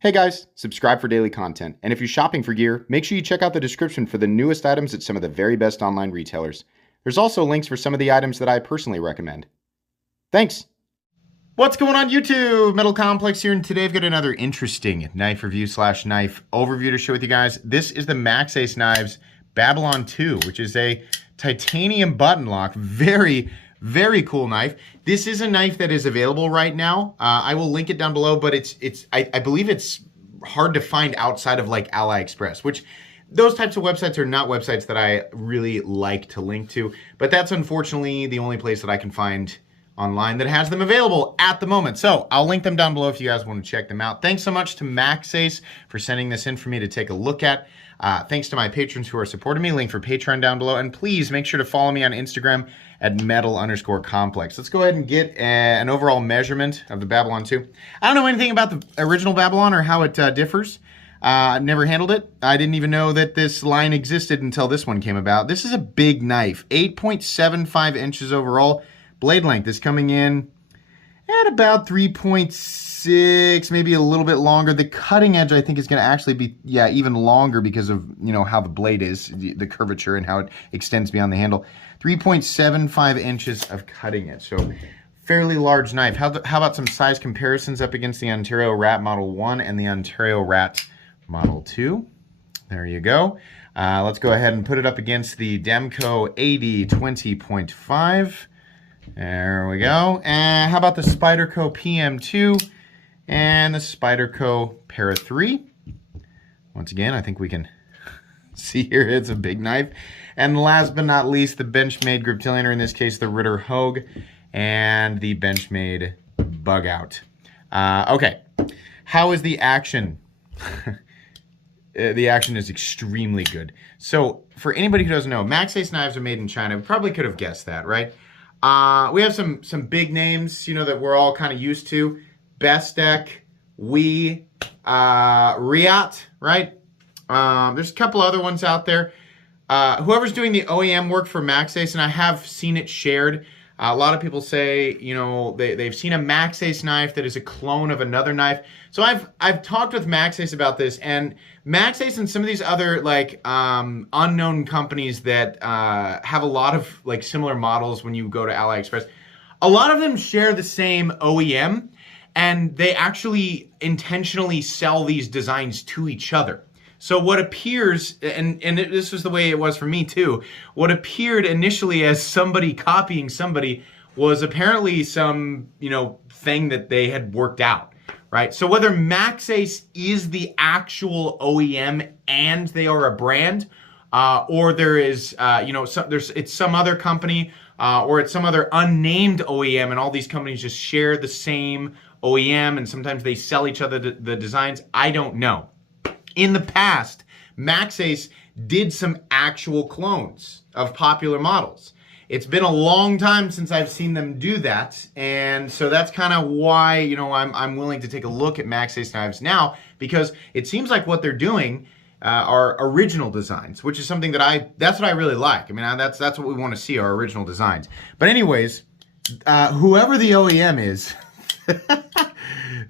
Hey guys, subscribe for daily content. And if you're shopping for gear, make sure you check out the description for the newest items at some of the very best online retailers. There's also links for some of the items that I personally recommend. Thanks! What's going on YouTube? Metal Complex here, and today I've got another interesting knife review / knife overview to share with you guys. This is the Maxace Knives Babylon 2, which is a titanium button lock. Very cool knife. This is a knife that is available right now. I will link it down below, but I believe it's hard to find outside of like AliExpress, which those types of websites are not websites that I really like to link to, but that's unfortunately the only place that I can find online that has them available at the moment. So I'll link them down below if you guys want to check them out. Thanks so much to Maxace for sending this in for me to take a look at. Thanks to my patrons who are supporting me. Link for Patreon down below. And please make sure to follow me on Instagram at metal_complex. Let's go ahead and get an overall measurement of the Babylon 2. I don't know anything about the original Babylon or how it differs. I've never handled it. I didn't even know that this line existed until this one came about. This is a big knife, 8.75 inches overall. Blade length is coming in at about 3.6, maybe a little bit longer. The cutting edge, I think, is going to actually be, even longer because of, how the blade is, the curvature and how it extends beyond the handle. 3.75 inches of cutting edge, so fairly large knife. How about some size comparisons up against the Ontario Rat Model 1 and the Ontario Rat Model 2? There you go. Let's go ahead and put it up against the Demco AD 20.5. There we go. And how about the Spyderco PM2 and the Spyderco Para 3? Once again, I think we can see here it's a big knife. And last but not least, the Benchmade Griptilianer, in this case the Ritter Hogue, and the Benchmade Bug Out. Okay, how is the action? The action is extremely good. So for anybody who doesn't know, Maxace knives are made in China. We probably could have guessed that, right? We have some big names, that we're all kind of used to. Bestech, Riat, right? There's a couple other ones out there. Whoever's doing the OEM work for Maxace, and I have seen it shared. A lot of people say, they've seen a Maxace knife that is a clone of another knife. So I've talked with Maxace about this, and Maxace and some of these other unknown companies that have a lot of similar models when you go to AliExpress, a lot of them share the same OEM, and they actually intentionally sell these designs to each other. So what appears, and this was the way it was for me too, what appeared initially as somebody copying somebody was apparently some, thing that they had worked out, right? So whether Maxace is the actual OEM and they are a brand, or there is, it's some other company, or it's some other unnamed OEM, and all these companies just share the same OEM, and sometimes they sell each other the designs, I don't know. In the past, Maxace did some actual clones of popular models. It's been a long time since I've seen them do that, and so that's kind of why I'm willing to take a look at Maxace knives now, because it seems like what they're doing are original designs, which is something that's what I really like. I mean, that's what we want to see, our original designs. But anyways, whoever the OEM is,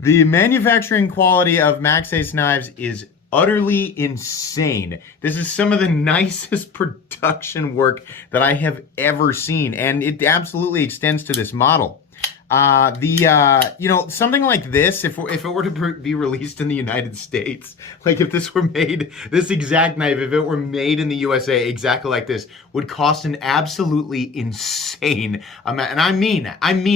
the manufacturing quality of Maxace knives is utterly insane. This is some of the nicest production work that I have ever seen, and it absolutely extends to this model. Something like this, if it were to be released in the United States, like if this were made, this exact knife, if it were made in the USA exactly like this, would cost an absolutely insane amount, and I mean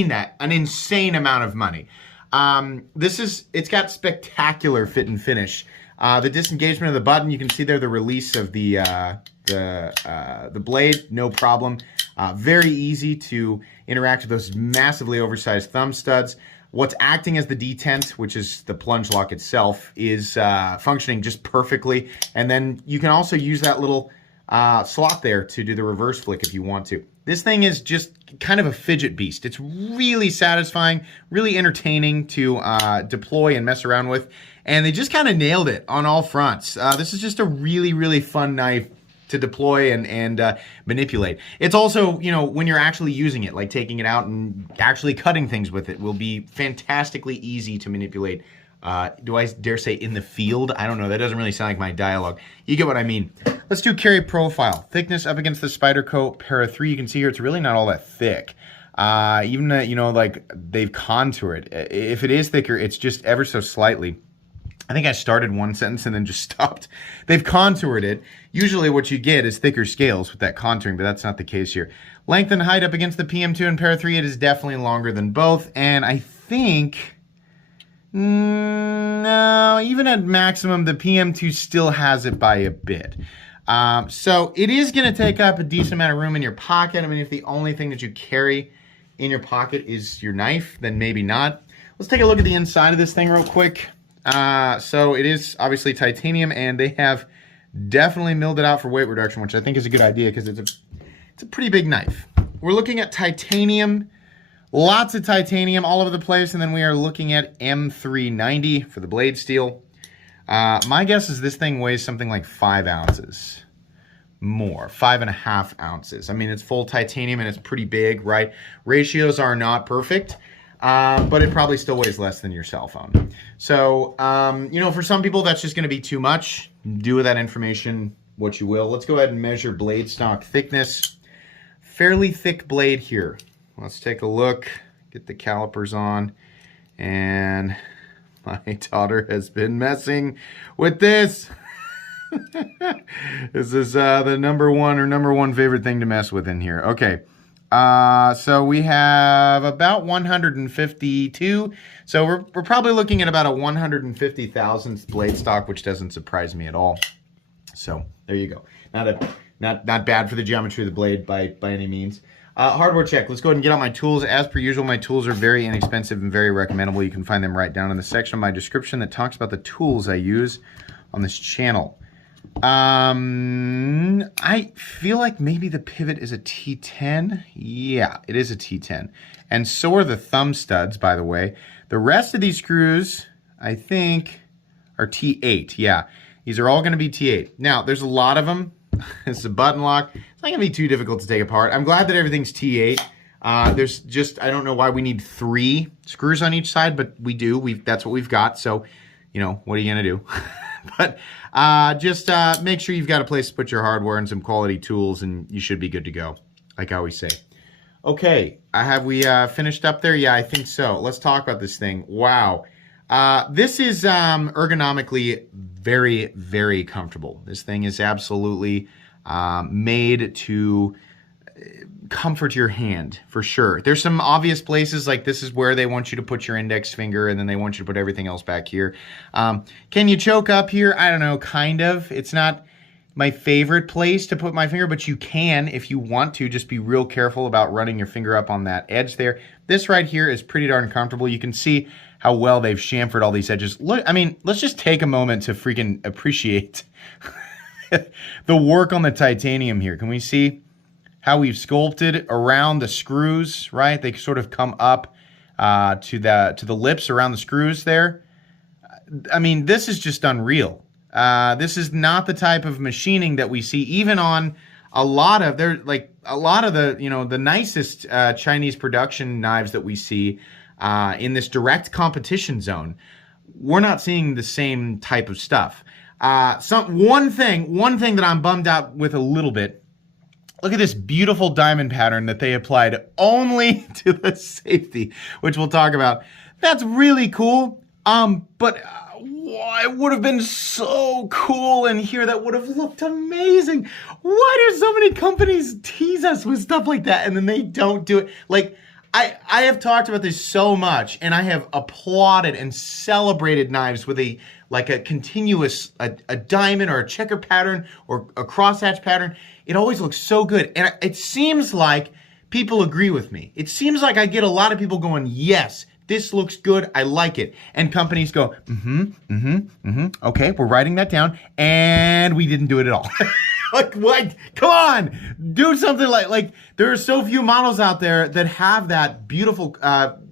that, an insane amount of money. It's got spectacular fit and finish. The disengagement of the button, you can see there the release of the blade, no problem. Very easy to interact with those massively oversized thumb studs. What's acting as the detent, which is the plunge lock itself, is functioning just perfectly. And then you can also use that little slot there to do the reverse flick if you want to. This thing is just kind of a fidget beast. It's really satisfying, really entertaining to deploy and mess around with. And they just kind of nailed it on all fronts. This is just a really fun knife to deploy and manipulate. It's also, when you're actually using it, like taking it out and actually cutting things with it, will be fantastically easy to manipulate Do I dare say in the field? I don't know. That doesn't really sound like my dialogue. You get what I mean. Let's do carry profile. Thickness up against the Spyderco Para 3. You can see here it's really not all that thick. Even, you know, like they've contoured it. If it is thicker, it's just ever so slightly. I think I started one sentence and then just stopped. They've contoured it. Usually what you get is thicker scales with that contouring, but that's not the case here. Length and height up against the PM2 and Para 3, it is definitely longer than both. And I think, no, even at maximum, the PM2 still has it by a bit. So it is going to take up a decent amount of room in your pocket. I mean, if the only thing that you carry in your pocket is your knife, then maybe not. Let's take a look at the inside of this thing real quick. So it is obviously titanium, and they have definitely milled it out for weight reduction, which I think is a good idea because it's a pretty big knife. We're looking at titanium, lots of titanium all over the place, and then we are looking at M390 for the blade steel. My guess is this thing weighs something like 5 ounces. More, 5.5 ounces. I mean, it's full titanium and it's pretty big, right? Ratios are not perfect. But it probably still weighs less than your cell phone. So, you know, for some people, that's just going to be too much. Do with that information what you will. Let's go ahead and measure blade stock thickness. Fairly thick blade here. Let's take a look, get the calipers on, and my daughter has been messing with this. This is the number one favorite thing to mess with in here. Okay. So we have about 152. So we're probably looking at about a 150,000th blade stock, which doesn't surprise me at all. So there you go. Not bad for the geometry of the blade by any means. Hardware check. Let's go ahead and get out my tools. As per usual, my tools are very inexpensive and very recommendable. You can find them right down in the section of my description that talks about the tools I use on this channel. I feel like maybe the pivot is a T10. Yeah, it is a T10. And so are the thumb studs, by the way. The rest of these screws, I think, are T8. Yeah, these are all going to be T8. Now, there's a lot of them. It's a button lock. It's not going to be too difficult to take apart. I'm glad that everything's T8. There's just, I don't know why we need 3 screws on each side, but we do. That's what we've got. So, you know, what are you going to do? But just make sure you've got a place to put your hardware and some quality tools, and you should be good to go, like I always say. Okay, have we finished up there? Yeah, I think so. Let's talk about this thing. Wow. This is ergonomically very, very comfortable. This thing is absolutely made to comfort your hand, for sure. There's some obvious places, like this is where they want you to put your index finger, and then they want you to put everything else back here. Can you choke up here? I don't know, kind of. It's not my favorite place to put my finger, but you can if you want to. Just be real careful about running your finger up on that edge there. This right here is pretty darn comfortable. You can see how well they've chamfered all these edges. Look, I mean, let's just take a moment to freaking appreciate the work on the titanium here. Can we see how we've sculpted around the screws, right? They sort of come up to the lips around the screws there. I mean, this is just unreal. This is not the type of machining that we see even on a lot of the, you know, the nicest Chinese production knives that we see in this direct competition zone. We're not seeing the same type of stuff. One thing that I'm bummed out with a little bit. Look at this beautiful diamond pattern that they applied only to the safety, which we'll talk about. That's really cool. But it would have been so cool in here. That would have looked amazing. Why do so many companies tease us with stuff like that and then they don't do it? Like, I have talked about this so much, and I have applauded and celebrated knives with a continuous a diamond or a checker pattern or a crosshatch pattern. It always looks so good, and it seems like people agree with me. It seems like I get a lot of people going, yes, this looks good, I like it. And companies go, okay, we're writing that down, and we didn't do it at all. Like, what? Come on, do something like there are so few models out there that have that beautiful,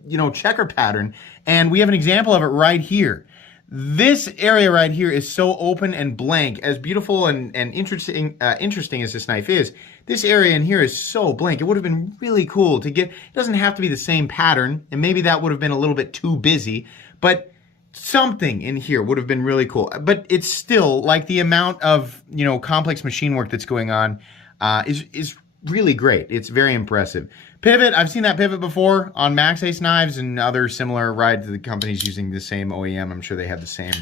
you know, checker pattern, and we have an example of it right here. This area right here is so open and blank. As beautiful and interesting as this knife is, this area in here is so blank. It would have been really cool to get, it doesn't have to be the same pattern, and maybe that would have been a little bit too busy, but something in here would have been really cool. But it's still like the amount of, complex machine work that's going on is really great. It's very impressive. Pivot, I've seen that pivot before on Maxace knives and other similar, right? The companies using the same OEM. I'm sure they have the same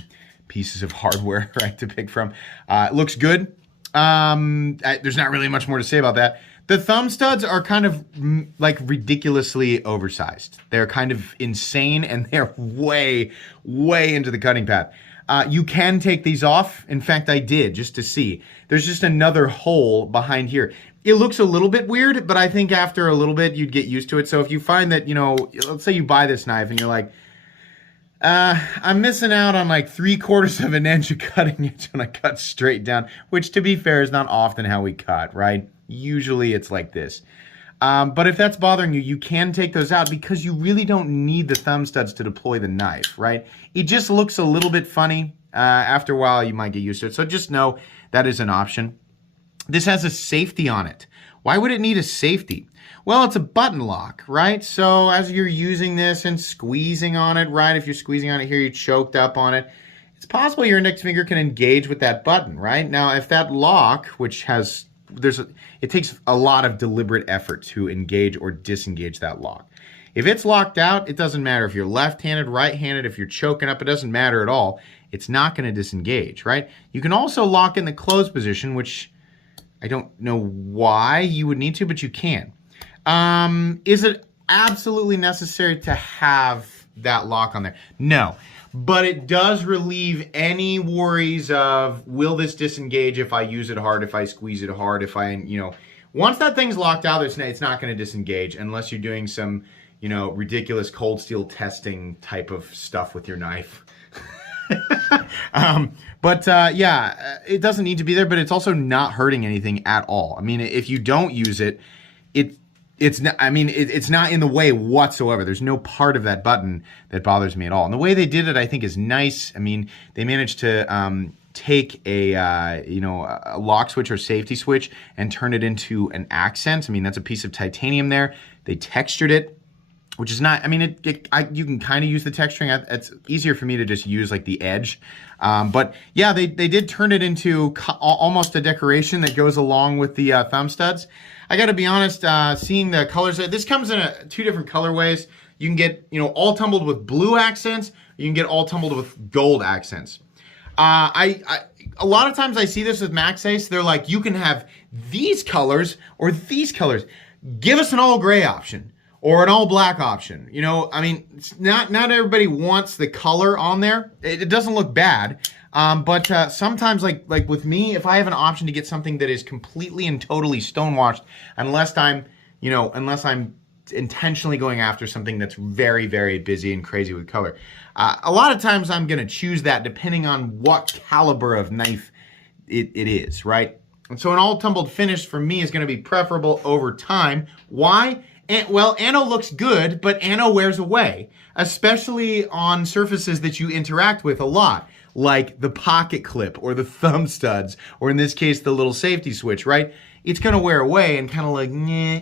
pieces of hardware, right, to pick from. It looks good. There's not really much more to say about that. The thumb studs are kind of like ridiculously oversized. They're kind of insane and they're way, way into the cutting path. You can take these off. In fact, I did just to see. There's just another hole behind here. It looks a little bit weird, but I think after a little bit, you'd get used to it. So if you find that, let's say you buy this knife and you're like, I'm missing out on like 3/4 of an inch of cutting edge when I cut straight down, which to be fair is not often how we cut, right? Usually it's like this. But if that's bothering you, you can take those out because you really don't need the thumb studs to deploy the knife, right? It just looks a little bit funny. After a while, you might get used to it. So just know that is an option. This has a safety on it. Why would it need a safety? Well, it's a button lock, right? So as you're using this and squeezing on it, right? If you're squeezing on it here, you're choked up on it. It's possible your index finger can engage with that button, right? Now, if that lock, which has, it takes a lot of deliberate effort to engage or disengage that lock. If it's locked out, it doesn't matter if you're left-handed, right-handed, if you're choking up, it doesn't matter at all. It's not going to disengage, right? You can also lock in the closed position, which I don't know why you would need to, but you can. Is it absolutely necessary to have that lock on there? No, but it does relieve any worries of, will this disengage if I use it hard, if I squeeze it hard, if I, once that thing's locked out, it's not going to disengage unless you're doing some, ridiculous cold steel testing type of stuff with your knife. Yeah, it doesn't need to be there, but it's also not hurting anything at all. I mean, if you don't use it, it's not, it's not in the way whatsoever. There's no part of that button that bothers me at all. And the way they did it, I think, is nice. I mean, they managed to take a lock switch or safety switch and turn it into an accent. I mean, that's a piece of titanium there. They textured it, which is not, you can kind of use the texturing. It's easier for me to just use like the edge. But yeah, they did turn it into almost a decoration that goes along with the thumb studs. I got to be honest, seeing the colors, this comes in two different colorways. You can get, all tumbled with blue accents. You can get all tumbled with gold accents. A lot of times I see this with Maxace. They're like, you can have these colors or these colors. Give us an all gray option or an all black option. It's not everybody wants the color on there. It doesn't look bad. But sometimes, like with me, if I have an option to get something that is completely and totally stonewashed, unless I'm intentionally going after something that's very, very busy and crazy with color, a lot of times I'm going to choose that depending on what caliber of knife it is, right? And so an all tumbled finish for me is going to be preferable over time. Why? Well, Anno looks good, but Anno wears away, especially on surfaces that you interact with a lot, like the pocket clip or the thumb studs, or in this case, the little safety switch, right? It's going to wear away and kind of like,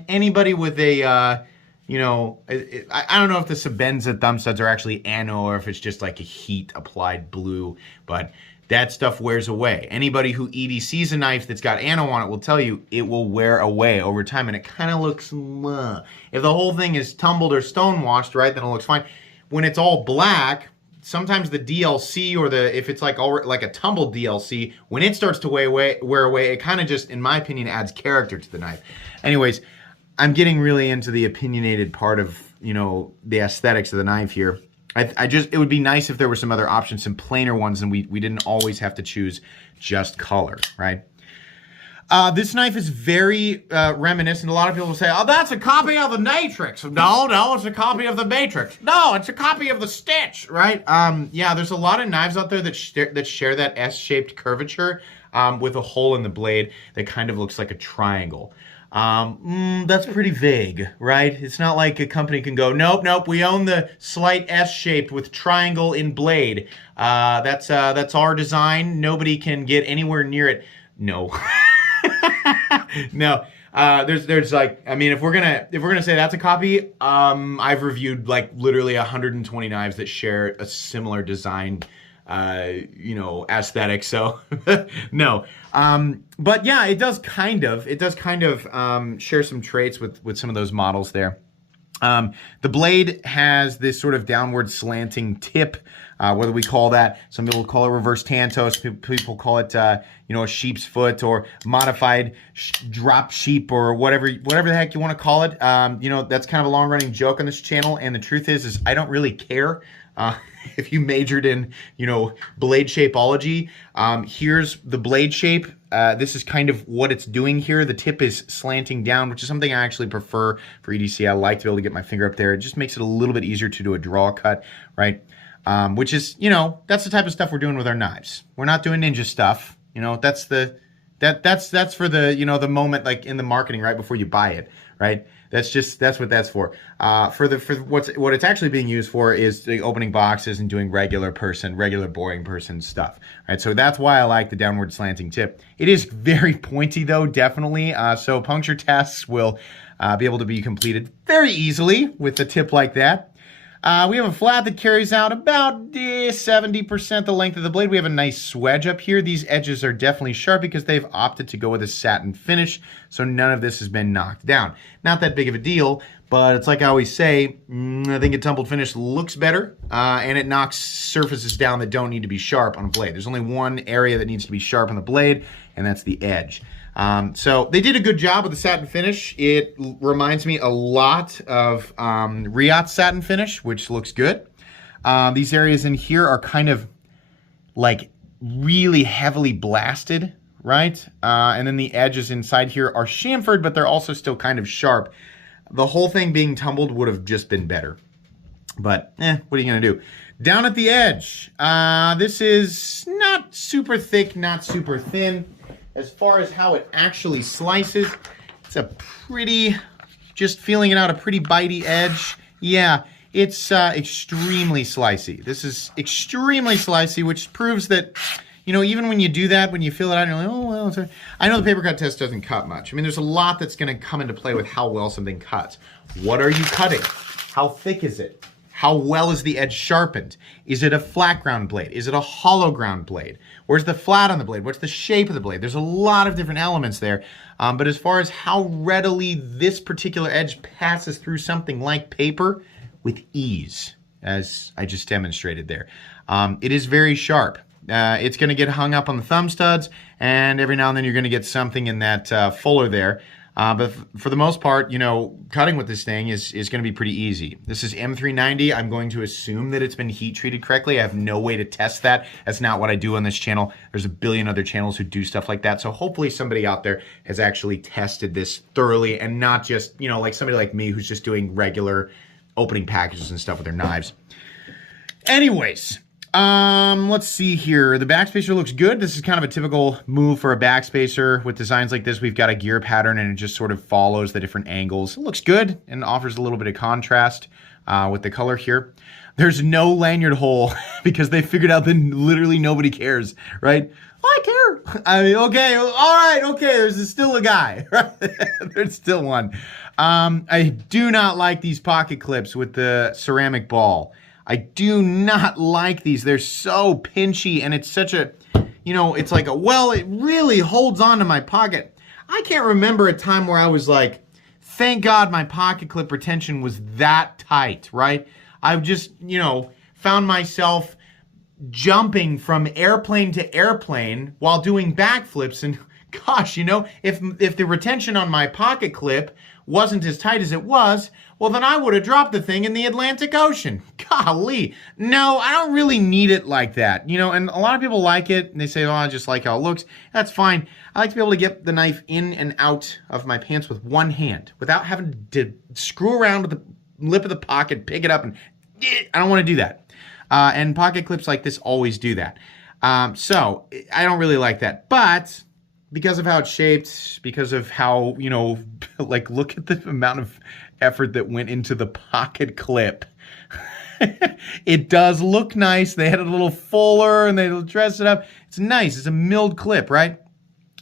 anybody with a, I don't know if the Sebenza thumb studs are actually Anno or if it's just like a heat applied blue, but that stuff wears away. Anybody who EDCs a knife that's got Anno on it will tell you it will wear away over time, and it kind of looks, if the whole thing is tumbled or stonewashed, right, then it looks fine. When it's all black, sometimes the DLC or if it's like a tumbled DLC, when it starts to wear away, it kind of just, in my opinion, adds character to the knife. Anyways, I'm getting really into the opinionated part of, the aesthetics of the knife here. It would be nice if there were some other options, some plainer ones, and we didn't always have to choose just color, right? This knife is very reminiscent. A lot of people will say, oh, that's a copy of the Matrix. No, it's a copy of the Matrix. No, it's a copy of the Stitch, right? Yeah, there's a lot of knives out there that share that S-shaped curvature with a hole in the blade that kind of looks like a triangle. That's pretty vague, right? It's not like a company can go, nope, we own the slight S shape with triangle in blade. That's our design. Nobody can get anywhere near it. No. No. there's like, I mean, if we're gonna say that's a copy, I've reviewed like literally 120 knives that share a similar design, aesthetic. So no, but yeah, it does kind of share some traits with some of those models there. The blade has this sort of downward slanting tip. Whether we call that, some people call it reverse tantos, people call it, a sheep's foot or modified drop sheep or whatever the heck you want to call it. That's kind of a long running joke on this channel. And the truth is I don't really care. If you majored in, blade shapeology, here's the blade shape. This is kind of what it's doing here. The tip is slanting down, which is something I actually prefer for EDC. I like to be able to get my finger up there. It just makes it a little bit easier to do a draw cut, right? Which is, that's the type of stuff we're doing with our knives. We're not doing ninja stuff. That's for the, the moment, like in the marketing right before you buy it, right? That's what that's for. What it's actually being used for is the opening boxes and doing regular boring person stuff, right? So that's why I like the downward slanting tip. It is very pointy though, definitely. So puncture tests will be able to be completed very easily with a tip like that. We have a flat that carries out about 70% the length of the blade. We have a nice swedge up here. These edges are definitely sharp because they've opted to go with a satin finish, so none of this has been knocked down. Not that big of a deal, but it's like I always say, I think a tumbled finish looks better, and it knocks surfaces down that don't need to be sharp on a blade. There's only one area that needs to be sharp on the blade, and that's the edge. So they did a good job with the satin finish. It reminds me a lot of Riot's satin finish, which looks good. These areas in here are kind of like really heavily blasted, right? And then the edges inside here are chamfered, but they're also still kind of sharp. The whole thing being tumbled would have just been better. But, what are you gonna do? Down at the edge, this is not super thick, not super thin. As far as how it actually slices, it's a pretty, just feeling it out, a pretty bitey edge. Yeah, it's extremely slicey. This is extremely slicey, which proves that, even when you do that, when you feel it out, you're like, oh, well, I know the paper cut test doesn't cut much. I mean, there's a lot that's going to come into play with how well something cuts. What are you cutting? How thick is it? How well is the edge sharpened? Is it a flat ground blade? Is it a hollow ground blade? Where's the flat on the blade? What's the shape of the blade? There's a lot of different elements there. But as far as how readily this particular edge passes through something like paper, with ease, as I just demonstrated there. It is very sharp. It's going to get hung up on the thumb studs, and every now and then you're going to get something in that fuller there. But for the most part, cutting with this thing is going to be pretty easy. This is M390. I'm going to assume that it's been heat treated correctly. I have no way to test that. That's not what I do on this channel. There's a billion other channels who do stuff like that. So hopefully somebody out there has actually tested this thoroughly and not just, like somebody like me who's just doing regular opening packages and stuff with their knives. Anyways. Let's see here. The backspacer looks good. This is kind of a typical move for a backspacer. With designs like this, we've got a gear pattern and it just sort of follows the different angles. It looks good and offers a little bit of contrast with the color here. There's no lanyard hole because they figured out that literally nobody cares, right? I care. I mean, okay, all right, okay, there's still a guy. There's still one. I do not like these pocket clips with the ceramic ball. I do not like these. They're so pinchy, and it's such a, it's like it really holds on to my pocket. I can't remember a time where I was like, thank God my pocket clip retention was that tight, right? I've just, found myself jumping from airplane to airplane while doing backflips, and gosh, if the retention on my pocket clip wasn't as tight as it was, well, then I would have dropped the thing in the Atlantic Ocean. Golly. No, I don't really need it like that. And a lot of people like it, and they say, oh, I just like how it looks. That's fine. I like to be able to get the knife in and out of my pants with one hand without having to screw around with the lip of the pocket, pick it up, and I don't want to do that. And pocket clips like this always do that. So I don't really like that. But because of how it's shaped, because of how, look at the amount of effort that went into the pocket clip. It does look nice. They had a little fuller and they dressed it up. It's nice. It's a milled clip, right?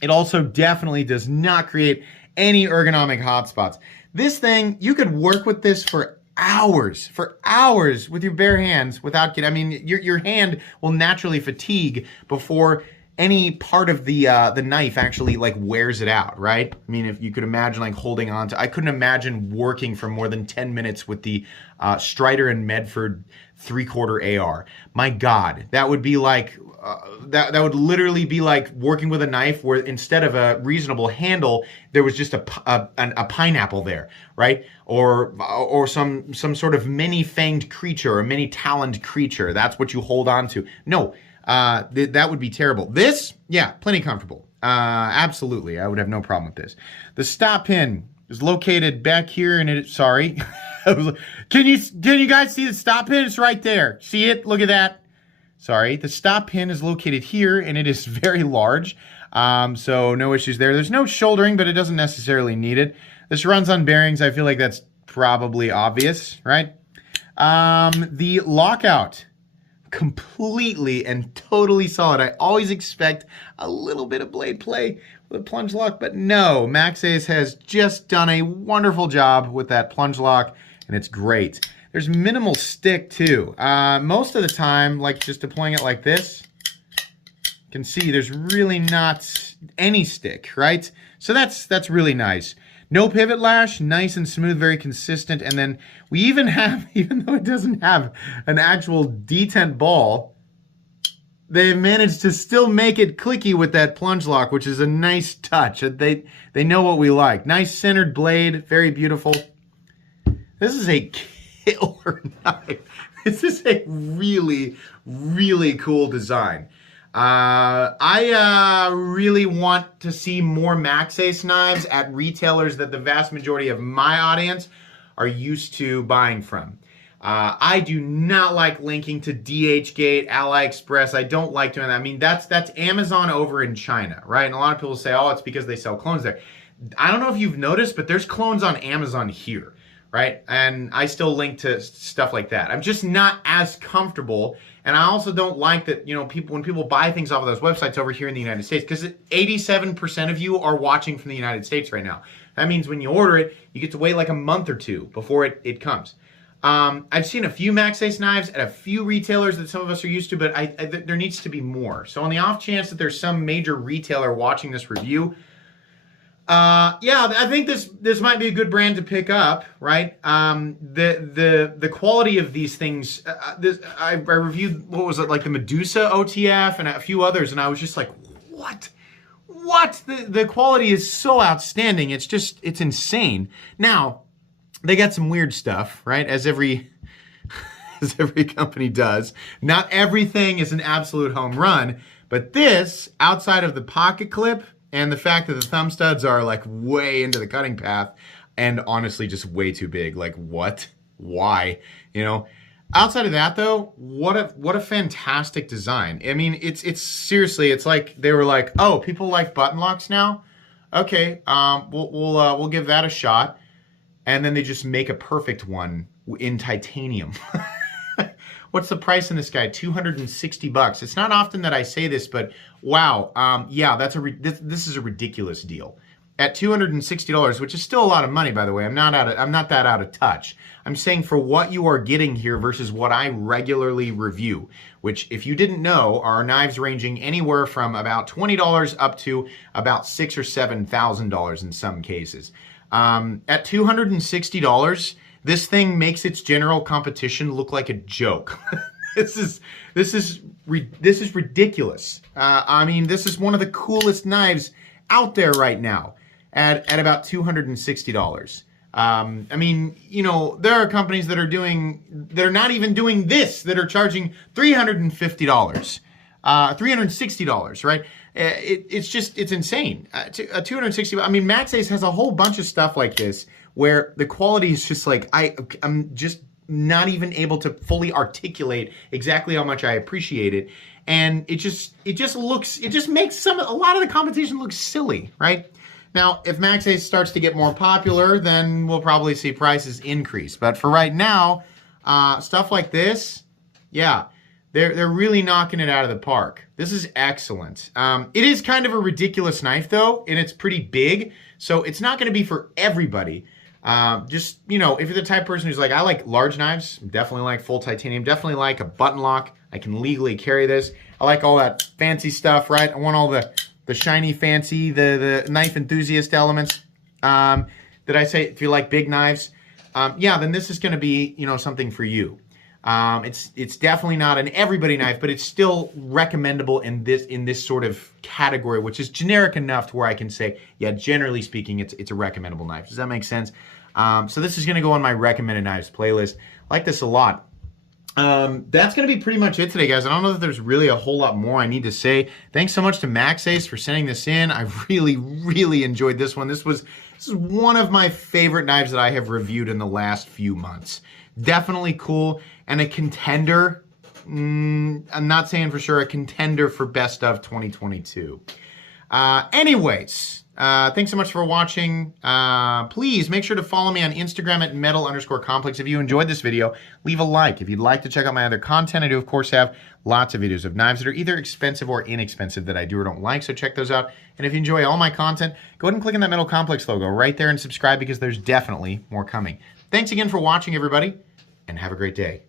It also definitely does not create any ergonomic hotspots. This thing, you could work with this for hours with your bare hands without getting, I mean, your hand will naturally fatigue before any part of the knife actually like wears it out, right? I mean, if you could imagine like holding on to, I couldn't imagine working for more than 10 minutes with the Strider and Medford 3/4 AR. My God, that would be like, that would literally be like working with a knife where instead of a reasonable handle, there was just a pineapple there, right? Or some sort of many-fanged creature or many-taloned creature. That's what you hold on to. No, that would be terrible. This, yeah, plenty comfortable. Absolutely, I would have no problem with this. The stop pin is located back here, and sorry. Can you guys see the stop pin? It's right there. See it? Look at that. Sorry, the stop pin is located here, and it is very large, so no issues there. There's no shouldering, but it doesn't necessarily need it. This runs on bearings. I feel like that's probably obvious, right? The lockout, completely and totally solid. I always expect a little bit of blade play with a plunge lock, but no, Maxace has just done a wonderful job with that plunge lock, and it's great. There's minimal stick too. Most of the time, like just deploying it like this, you can see there's really not any stick, right? So that's really nice. No pivot lash, nice and smooth, very consistent. And then we even have, even though it doesn't have an actual detent ball, they've managed to still make it clicky with that plunge lock, which is a nice touch. They know what we like. Nice centered blade, very beautiful. This is a killer knife. This is a really, really cool design. I really want to see more Maxace knives at retailers that the vast majority of my audience are used to buying from. I do not like linking to DHgate, AliExpress. I don't like doing that. I mean, that's Amazon over in China, right? And a lot of people say, oh, it's because they sell clones there. I don't know if you've noticed, but there's clones on Amazon here, right? And I still link to stuff like that. I'm just not as comfortable. And I also don't like that, you know, when people buy things off of those websites over here in the United States, because 87% of you are watching from the United States right now. That means when you order it, you get to wait like a month or two before it comes. I've seen a few Maxace knives at a few retailers that some of us are used to, but there needs to be more. So on the off chance that there's some major retailer watching this review, yeah, I think this might be a good brand to pick up, right? The quality of these things, I reviewed, what was it, like the Medusa OTF and a few others, and I was just like, what? The quality is so outstanding. It's insane. Now, they got some weird stuff, right? As every company does. Not everything is an absolute home run, but this, outside of the pocket clip, and the fact that the thumb studs are like way into the cutting path and honestly just way too big. Like what? Why? You know? Outside of that though, what a fantastic design. I mean, it's seriously, it's like they were like, oh, people like button locks now? Okay, we'll give that a shot. And then they just make a perfect one in titanium. What's the price in this guy? $260. It's not often that I say this, but wow, yeah, this is a ridiculous deal. At $260, which is still a lot of money, by the way. I'm not that out of touch. I'm saying for what you are getting here versus what I regularly review, which, if you didn't know, are knives ranging anywhere from about $20 up to about $6,000 or $7,000 in some cases. At $260. This thing makes its general competition look like a joke. This is ridiculous. I mean, this is one of the coolest knives out there right now at about $260. I mean, you know, there are companies that are not even doing this, that are charging $350, $360, right? It's insane. $260. I mean, Maxace has a whole bunch of stuff like this where the quality is just like, I'm just not even able to fully articulate exactly how much I appreciate it. And it just makes a lot of the competition look silly, right? Now, if Maxace starts to get more popular, then we'll probably see prices increase. But for right now, stuff like this, yeah, They're really knocking it out of the park. This is excellent. It is kind of a ridiculous knife though, and it's pretty big, so it's not going to be for everybody. Just, you know, if you're the type of person who's like, I like large knives, definitely like full titanium, definitely like a button lock. I can legally carry this. I like all that fancy stuff, right? I want all the shiny, fancy, the knife enthusiast elements. Did I say if you like big knives? Yeah, then this is going to be, you know, something for you. It's definitely not an everybody knife, but it's still recommendable in this sort of category, which is generic enough to where I can say, yeah, generally speaking, it's a recommendable knife. Does that make sense? So this is going to go on my recommended knives playlist. I like this a lot. That's going to be pretty much it today, guys. I don't know that there's really a whole lot more I need to say. Thanks so much to Maxace for sending this in. I really, really enjoyed this one. This is one of my favorite knives that I have reviewed in the last few months. Definitely cool and a contender. I'm not saying for sure, a contender for best of 2022. Anyways, thanks so much for watching. Please make sure to follow me on Instagram at metal_complex. If you enjoyed this video, leave a like. If you'd like to check out my other content, I do of course have lots of videos of knives that are either expensive or inexpensive that I do or don't like, so check those out. And if you enjoy all my content, go ahead and click on that Metal Complex logo right there and subscribe because there's definitely more coming. Thanks again for watching, everybody, and have a great day.